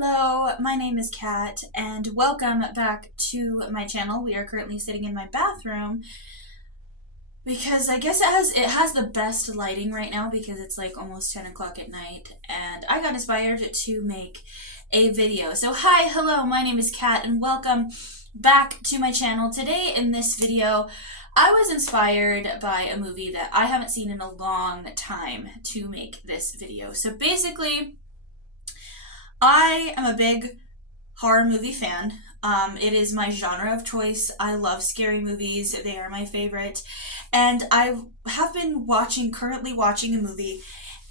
Hello, my name is Kat, and welcome back to my channel. We are currently sitting in my bathroom because I guess it has the best lighting right now because it's like almost 10 o'clock at night, and I got inspired to make a video. So hi, hello, my name is Kat, and welcome back to my channel. Today in this video, I was inspired by a movie that I haven't seen in a long time to make this video. So basically, I am a big horror movie fan. It is my genre of choice. I love scary movies. They are my favorite. And I have been currently watching a movie,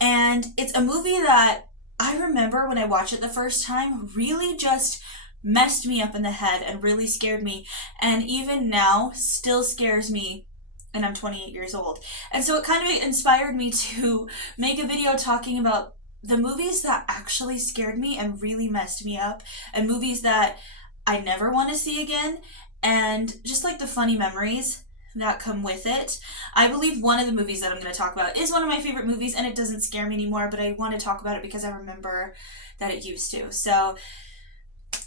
and it's a movie that I remember when I watched it the first time really just messed me up in the head and really scared me. And even now still scares me, and I'm 28 years old. And so it kind of inspired me to make a video talking about the movies that actually scared me and really messed me up, and movies that I never want to see again, and just like the funny memories that come with it. I believe one of the movies that I'm going to talk about is one of my favorite movies, and it doesn't scare me anymore, but I want to talk about it because I remember that it used to. So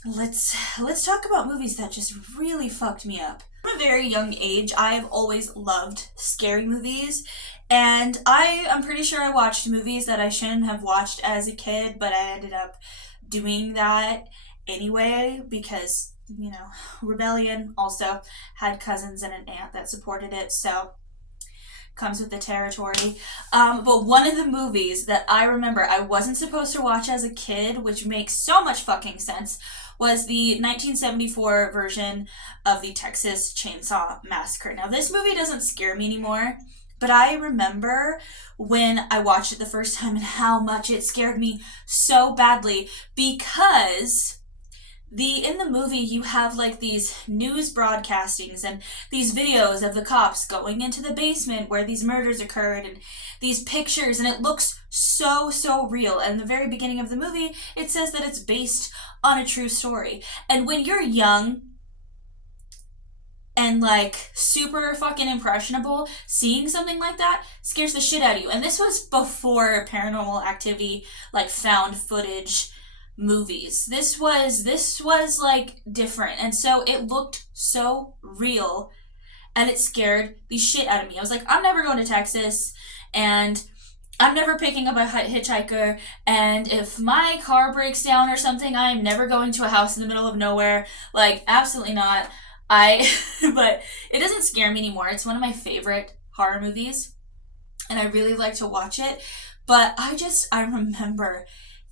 let's talk about movies that just really fucked me up. From a very young age, I've always loved scary movies, and I'm pretty sure I watched movies that I shouldn't have watched as a kid, but I ended up doing that anyway because, rebellion. Also had cousins and an aunt that supported it, so comes with the territory. But one of the movies that I remember I wasn't supposed to watch as a kid, which makes so much fucking sense, was the 1974 version of the Texas Chainsaw Massacre. Now, this movie doesn't scare me anymore, but I remember when I watched it the first time and how much it scared me so badly because in the movie you have like these news broadcastings and these videos of the cops going into the basement where these murders occurred and these pictures, and it looks so real. And in the very beginning of the movie, it says that it's based on a true story. And when you're young and like super fucking impressionable, seeing something like that scares the shit out of you. And this was before Paranormal Activity, like found footage movies. This was like different, and so it looked so real, and it scared the shit out of me. I was like, I'm never going to Texas, and I'm never picking up a hitchhiker, and if my car breaks down or something, I'm never going to a house in the middle of nowhere. Like, absolutely not. But it doesn't scare me anymore. It's one of my favorite horror movies, and I really like to watch it. But I remember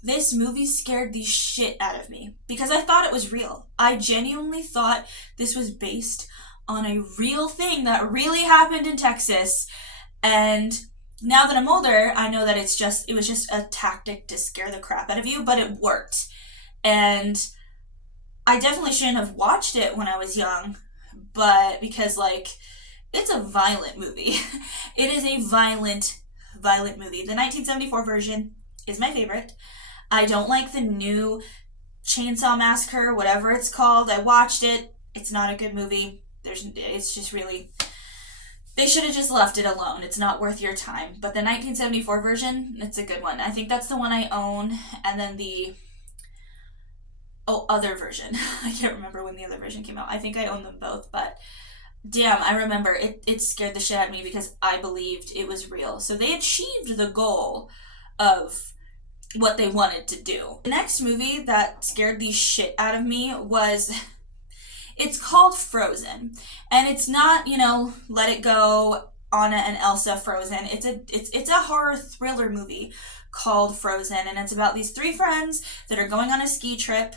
this movie scared the shit out of me because I thought it was real. I genuinely thought this was based on a real thing that really happened in Texas. And now that I'm older, I know that it was just a tactic to scare the crap out of you, but it worked. And I definitely shouldn't have watched it when I was young, but because it's a violent movie. It is a violent movie. The 1974 version is my favorite. I don't like the new Chainsaw Massacre, whatever it's called. I watched it. It's not a good movie. It's just really, they should have just left it alone. It's not worth your time. But the 1974 version, it's a good one. I think that's the one I own. And then the other version. I can't remember when the other version came out. I think I own them both, but damn, I remember it scared the shit out of me because I believed it was real. So they achieved the goal of what they wanted to do. The next movie that scared the shit out of me it's called Frozen. And it's not, Let It Go, Anna and Elsa Frozen. It's a horror thriller movie called Frozen, and it's about these three friends that are going on a ski trip,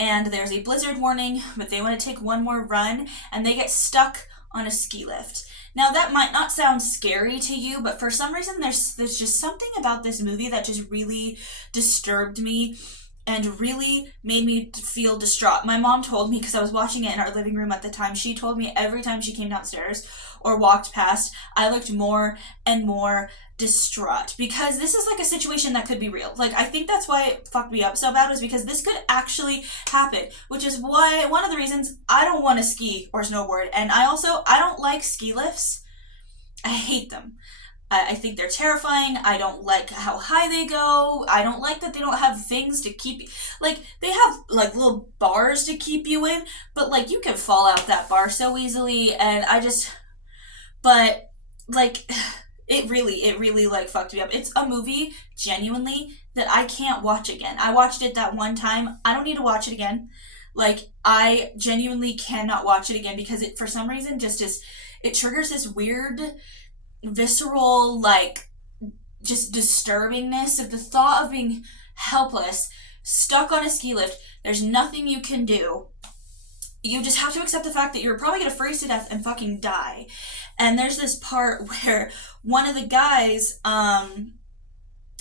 and there's a blizzard warning, but they want to take one more run, and they get stuck on a ski lift. Now, that might not sound scary to you, but for some reason, there's just something about this movie that just really disturbed me and really made me feel distraught. My mom told me, because I was watching it in our living room at the time, she told me every time she came downstairs or walked past, I looked more and more distraught because this is like a situation that could be real. Like, I think that's why it fucked me up so bad, was because this could actually happen, which is why one of the reasons I don't want to ski or snowboard. And I don't like ski lifts. I hate them. I think they're terrifying. I don't like how high they go. I don't like that they don't have things to keep, like, they have, like, little bars to keep you in, but, like, you can fall out that bar so easily, and but, like, it really, like, fucked me up. It's a movie, genuinely, that I can't watch again. I watched it that one time. I don't need to watch it again. Like, I genuinely cannot watch it again because it, for some reason, just is, it triggers this weird visceral, like, just disturbingness of the thought of being helpless, stuck on a ski lift. There's nothing you can do. You just have to accept the fact that you're probably gonna freeze to death and fucking die. And there's this part where one of the guys,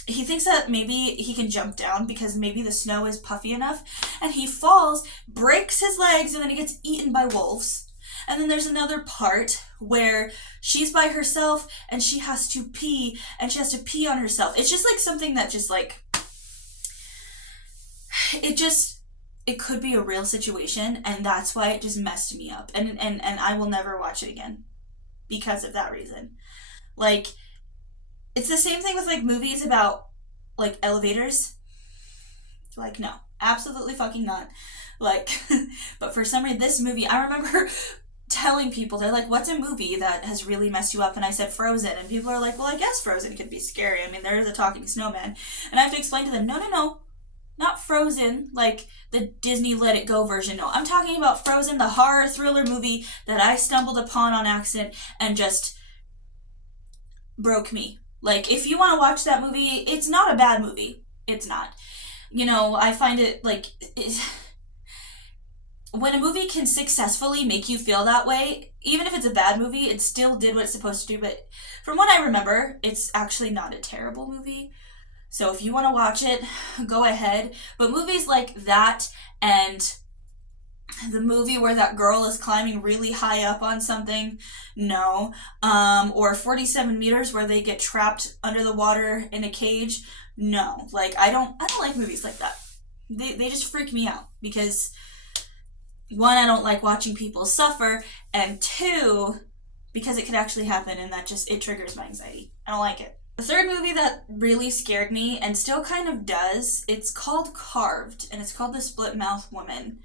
he thinks that maybe he can jump down because maybe the snow is puffy enough, and he falls, breaks his legs, and then he gets eaten by wolves. And then there's another part where she's by herself and she has to pee, and she has to pee on herself. It's just like something that just like, it could be a real situation, and that's why it just messed me up. And I will never watch it again because of that reason. Like, it's the same thing with like movies about like elevators. Like, no, absolutely fucking not. Like, but for some reason, this movie, I remember telling people, they're like, what's a movie that has really messed you up? And I said Frozen, and people are like, well, I guess Frozen could be scary. I mean, there is a talking snowman. And I have to explain to them, no, not Frozen, like the Disney Let It Go version. No, I'm talking about Frozen, the horror thriller movie that I stumbled upon on accident and just broke me. Like, if you want to watch that movie, it's not a bad movie. It's not. You know, I find it, like, when a movie can successfully make you feel that way, even if it's a bad movie, it still did what it's supposed to do. But from what I remember, it's actually not a terrible movie. So if you want to watch it, go ahead. But movies like that, and the movie where that girl is climbing really high up on something, no. Or 47 meters where they get trapped under the water in a cage, no. Like, I don't like movies like that. They just freak me out because, one, I don't like watching people suffer, and two, because it could actually happen, and that just, it triggers my anxiety. I don't like it. The third movie that really scared me, and still kind of does, it's called Carved, and it's called The Split-Mouth Woman.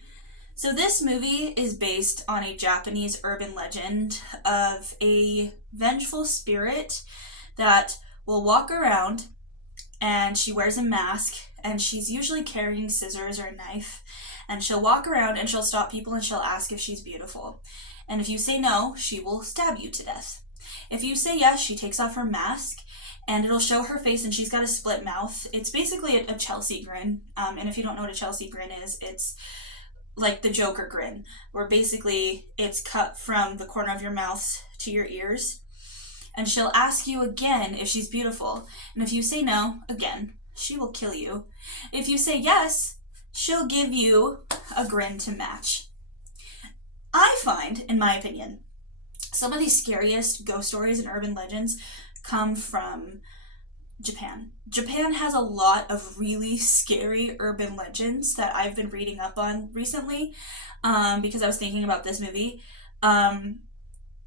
So this movie is based on a Japanese urban legend of a vengeful spirit that will walk around, and she wears a mask, and she's usually carrying scissors or a knife, and she'll walk around and she'll stop people and she'll ask if she's beautiful. And if you say no, she will stab you to death. If you say yes, she takes off her mask, and it'll show her face, and she's got a split mouth. It's basically a Chelsea grin. And if you don't know what a Chelsea grin is, it's like the Joker grin, where basically it's cut from the corner of your mouth to your ears. And she'll ask you again if she's beautiful. And if you say no, again, she will kill you. If you say yes, she'll give you a grin to match. I find, in my opinion, some of the scariest ghost stories and urban legends come from Japan. Japan has a lot of really scary urban legends that I've been reading up on recently, because I was thinking about this movie. And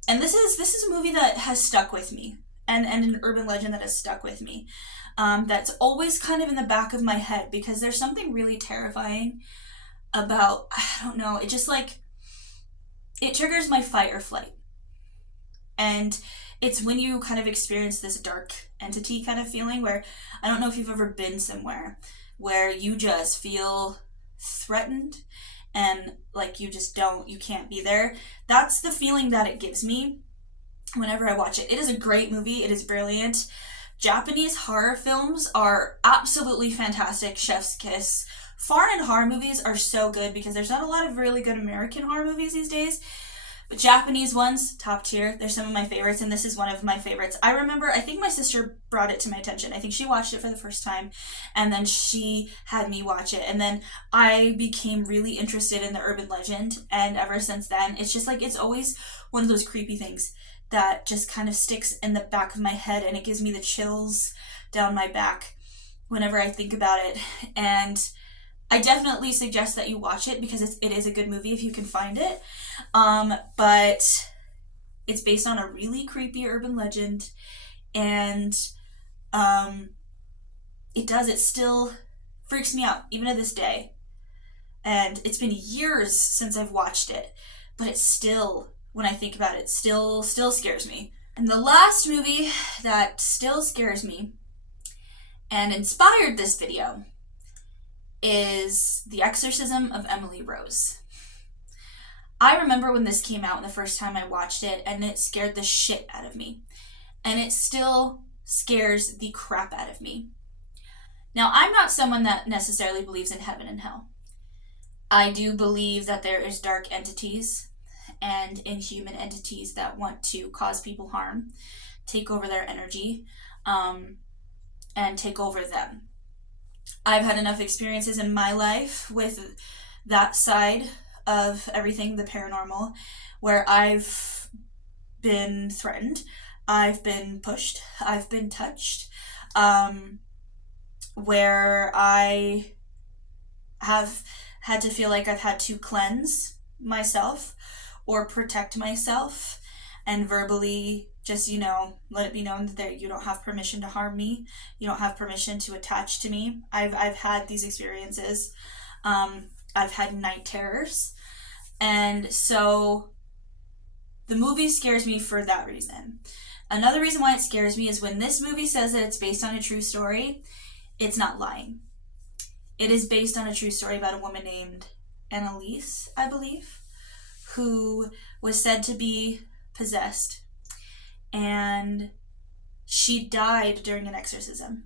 this is a movie that has stuck with me, and an urban legend that has stuck with me. That's always kind of in the back of my head, because there's something really terrifying about, I don't know, it just like, it triggers my fight or flight. And it's when you kind of experience this dark entity kind of feeling where, I don't know if you've ever been somewhere where you just feel threatened and like you can't be there. That's the feeling that it gives me whenever I watch it. It is a great movie. It is brilliant. Japanese horror films are absolutely fantastic. Chef's kiss. Foreign horror movies are so good because there's not a lot of really good American horror movies these days. But Japanese ones, top tier. They're some of my favorites, and this is one of my favorites. I remember, I think my sister brought it to my attention. I think she watched it for the first time, and then she had me watch it. And then I became really interested in the urban legend, and ever since then, it's just like, it's always one of those creepy things that just kind of sticks in the back of my head, and it gives me the chills down my back whenever I think about it. And I definitely suggest that you watch it because it is a good movie if you can find it. But it's based on a really creepy urban legend. And it still freaks me out, even to this day. And it's been years since I've watched it, but it still, when I think about it, still scares me. And the last movie that still scares me and inspired this video is The Exorcism of Emily Rose. I remember when this came out the first time I watched it, and it scared the shit out of me. And it still scares the crap out of me. Now, I'm not someone that necessarily believes in heaven and hell. I do believe that there is dark entities and inhuman entities that want to cause people harm, take over their energy, and take over them. I've had enough experiences in my life with that side of everything, the paranormal, where I've been threatened, I've been pushed, I've been touched, where I have had to feel like I've had to cleanse myself or protect myself and verbally just, let it be known that you don't have permission to harm me. You don't have permission to attach to me. I've had these experiences. I've had night terrors. And so the movie scares me for that reason. Another reason why it scares me is when this movie says that it's based on a true story, it's not lying. It is based on a true story about a woman named Annalise, I believe, who was said to be possessed. And she died during an exorcism.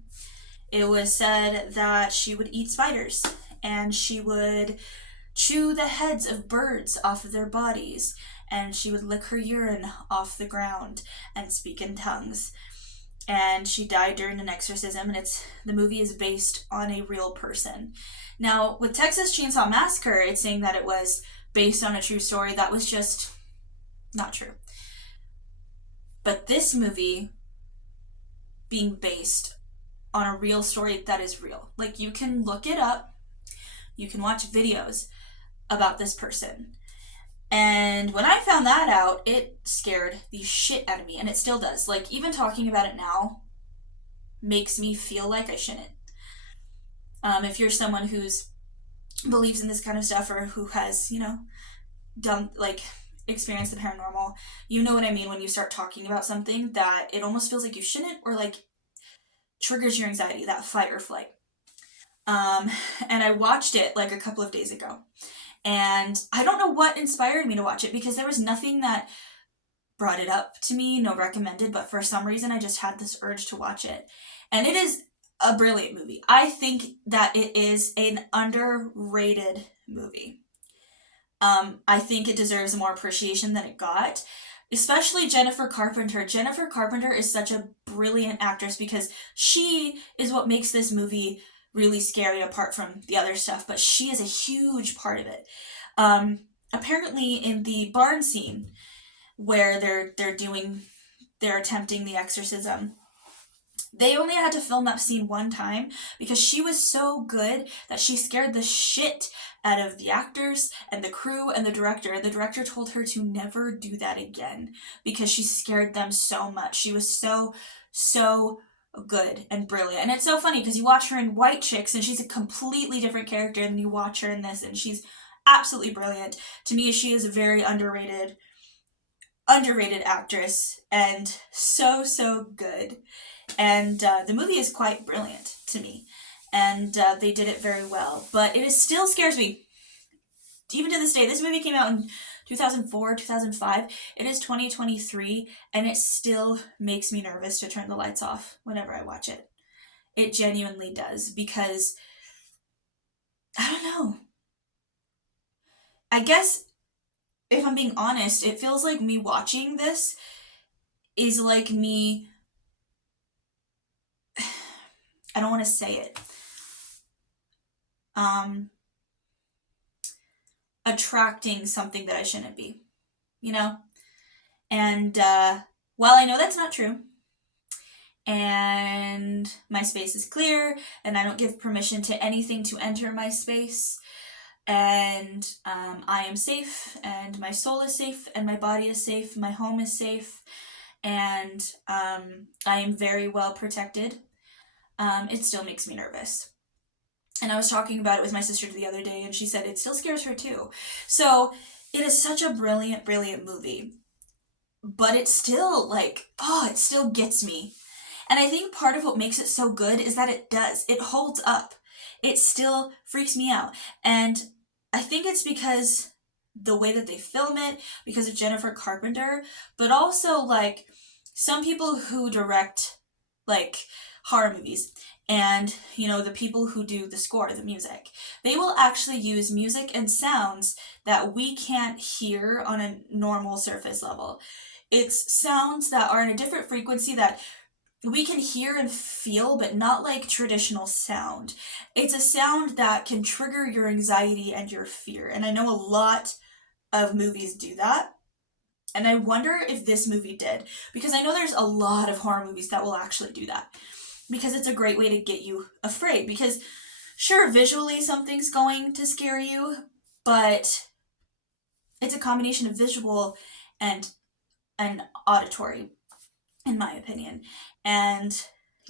It was said that she would eat spiders and she would chew the heads of birds off of their bodies, and she would lick her urine off the ground and speak in tongues. And she died during an exorcism, and the movie is based on a real person. Now, with Texas Chainsaw Massacre, it's saying that it was based on a true story. That was just not true. But this movie being based on a real story that is real. Like, you can look it up, you can watch videos about this person. And when I found that out, it scared the shit out of me, and it still does. Like, even talking about it now makes me feel like I shouldn't. If you're someone who's believes in this kind of stuff, or who has, done, experienced the paranormal, you know what I mean when you start talking about something that it almost feels like you shouldn't, or triggers your anxiety, that fight or flight. And I watched it a couple of days ago. And I don't know what inspired me to watch it, because there was nothing that brought it up to me, no recommended, but for some reason I just had this urge to watch it. And it is a brilliant movie. I think that it is an underrated movie. I think it deserves more appreciation than it got, especially Jennifer Carpenter. Jennifer Carpenter is such a brilliant actress, because she is what makes this movie really scary apart from the other stuff, but she is a huge part of it. Apparently in the barn scene where they're attempting the exorcism, they only had to film that scene one time because she was so good that she scared the shit out of the actors and the crew and the director. And the director told her to never do that again because she scared them so much. She was so good and brilliant. And it's so funny because you watch her in White Chicks and she's a completely different character, and you watch her in this and she's absolutely brilliant. To me, she is a very underrated actress, and so good. And the movie is quite brilliant to me, and they did it very well. But it still scares me even to this day. This movie came out in 2004, 2005. It is 2023, and it still makes me nervous to turn the lights off whenever I watch it. It genuinely does, because I don't know. I guess if I'm being honest, it feels like me watching this is like me, I don't want to say it, attracting something that I shouldn't be, And while I know that's not true, and my space is clear, and I don't give permission to anything to enter my space, and I am safe, and my soul is safe, and my body is safe, my home is safe, and I am very well protected. It still makes me nervous. And I was talking about it with my sister the other day, and she said it still scares her too. So it is such a brilliant, brilliant movie. But it's still like, oh, it still gets me. And I think part of what makes it so good is that it holds up. It still freaks me out. And I think it's because the way that they film it, because of Jennifer Carpenter, but also like some people who direct like horror movies and the people who do the score, the music, they will actually use music and sounds that we can't hear on a normal surface level. It's sounds that are in a different frequency that we can hear and feel, but not like traditional sound. It's a sound that can trigger your anxiety and your fear. And I know a lot of movies do that. And I wonder if this movie did, because I know there's a lot of horror movies that will actually do that, because it's a great way to get you afraid. Because sure, visually something's going to scare you, but it's a combination of visual and auditory, in my opinion. And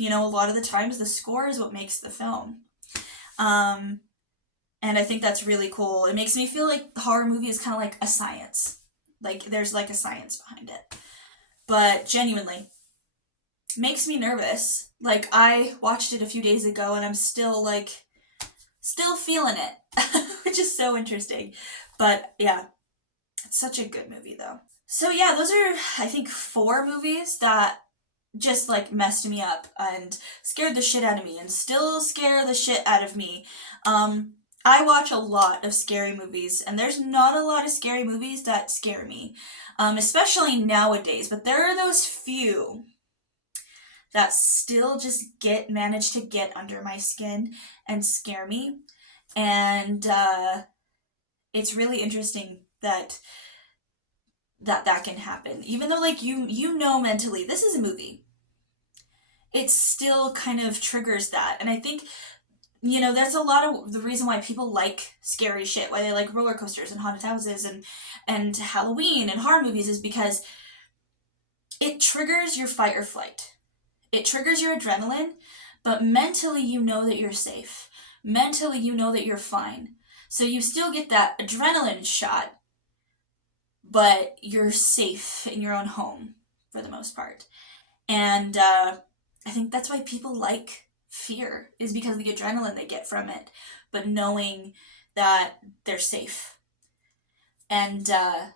a lot of the times the score is what makes the film. And I think that's really cool. It makes me feel like the horror movie is kind of like a science. Like there's like a science behind it. But genuinely, makes me nervous. Like I watched it a few days ago and I'm still feeling it, which is so interesting. But yeah, it's such a good movie though. So yeah, those are, I think, 4 movies that just like messed me up and scared the shit out of me and still scare the shit out of me. I watch a lot of scary movies, and there's not a lot of scary movies that scare me, especially nowadays, but there are those few that still just manage to get under my skin and scare me. And it's really interesting that can happen. Even though like you know mentally this is a movie, it still kind of triggers that. And I think that's a lot of the reason why people like scary shit, why they like roller coasters and haunted houses and Halloween and horror movies, is because it triggers your fight or flight. It triggers your adrenaline, but mentally you know that you're safe. Mentally you know that you're fine. So you still get that adrenaline shot, but you're safe in your own home for the most part. And I think that's why people like fear, is because of the adrenaline they get from it, but knowing that they're safe. And I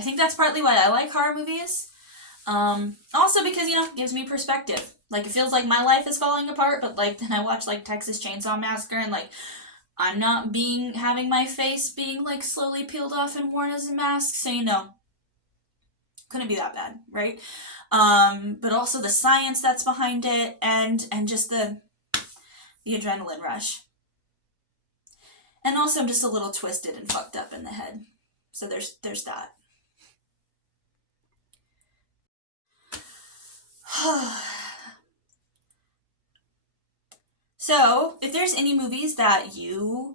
think that's partly why I like horror movies. Also because, it gives me perspective. Like, it feels like my life is falling apart, but like then I watch like Texas Chainsaw Massacre and like I'm not having my face being like slowly peeled off and worn as a mask, so couldn't be that bad, right? But also the science that's behind it, and just the adrenaline rush. And also I'm just a little twisted and fucked up in the head. So there's that. So, if there's any movies that you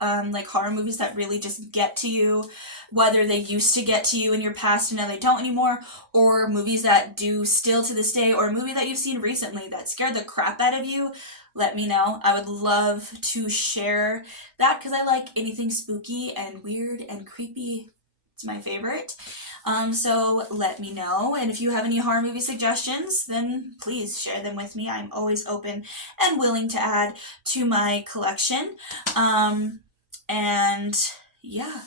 like, horror movies that really just get to you, whether they used to get to you in your past and now they don't anymore, or movies that do still to this day, or a movie that you've seen recently that scared the crap out of you, let me know. I would love to share that because I like anything spooky and weird and creepy. It's my favorite. So let me know. And if you have any horror movie suggestions, then please share them with me. I'm always open and willing to add to my collection. And yeah,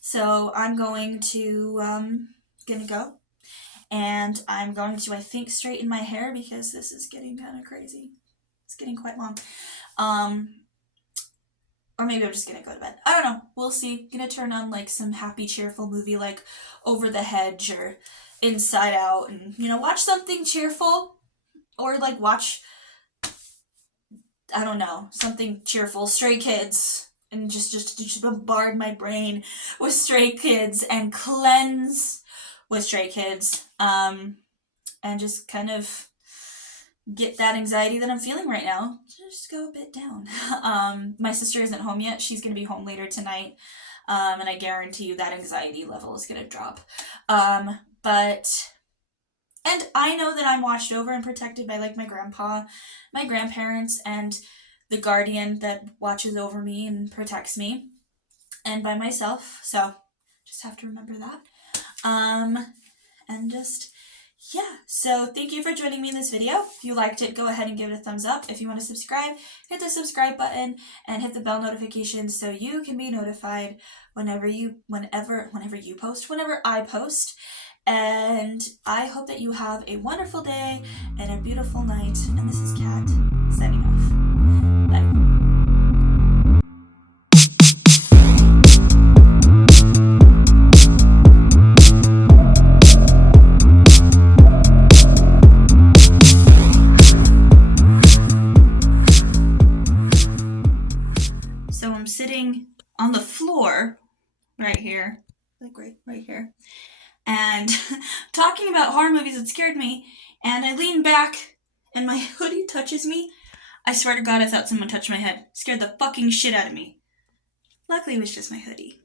so I'm going to gonna go, and I'm going to, I think, straighten my hair because this is getting kind of crazy. It's getting quite long. Or maybe I'm just gonna go to bed. I don't know. We'll see. Gonna turn on like some happy, cheerful movie like Over the Hedge or Inside Out, and watch something cheerful, or like watch, I don't know, something cheerful, Stray Kids, and just bombard my brain with Stray Kids and cleanse with Stray Kids, and just kind of get that anxiety that I'm feeling right now just go a bit down. My sister isn't home yet. She's gonna be home later tonight, and I guarantee you that anxiety level is gonna drop. But And I know that I'm watched over and protected by like my grandpa, my grandparents, and the guardian that watches over me and protects me, and by myself. So just have to remember that. And just, yeah. So thank you for joining me in this video. If you liked it, go ahead and give it a thumbs up. If you want to subscribe, hit the subscribe button and hit the bell notification so you can be notified whenever I post. And I hope that you have a wonderful day and a beautiful night. And this is Kat signing off. Bye. So I'm sitting on the floor right here, like right here, and talking about horror movies that scared me, and I lean back and my hoodie touches me. I swear to God, I thought someone touched my head. Scared the fucking shit out of me. Luckily, it was just my hoodie.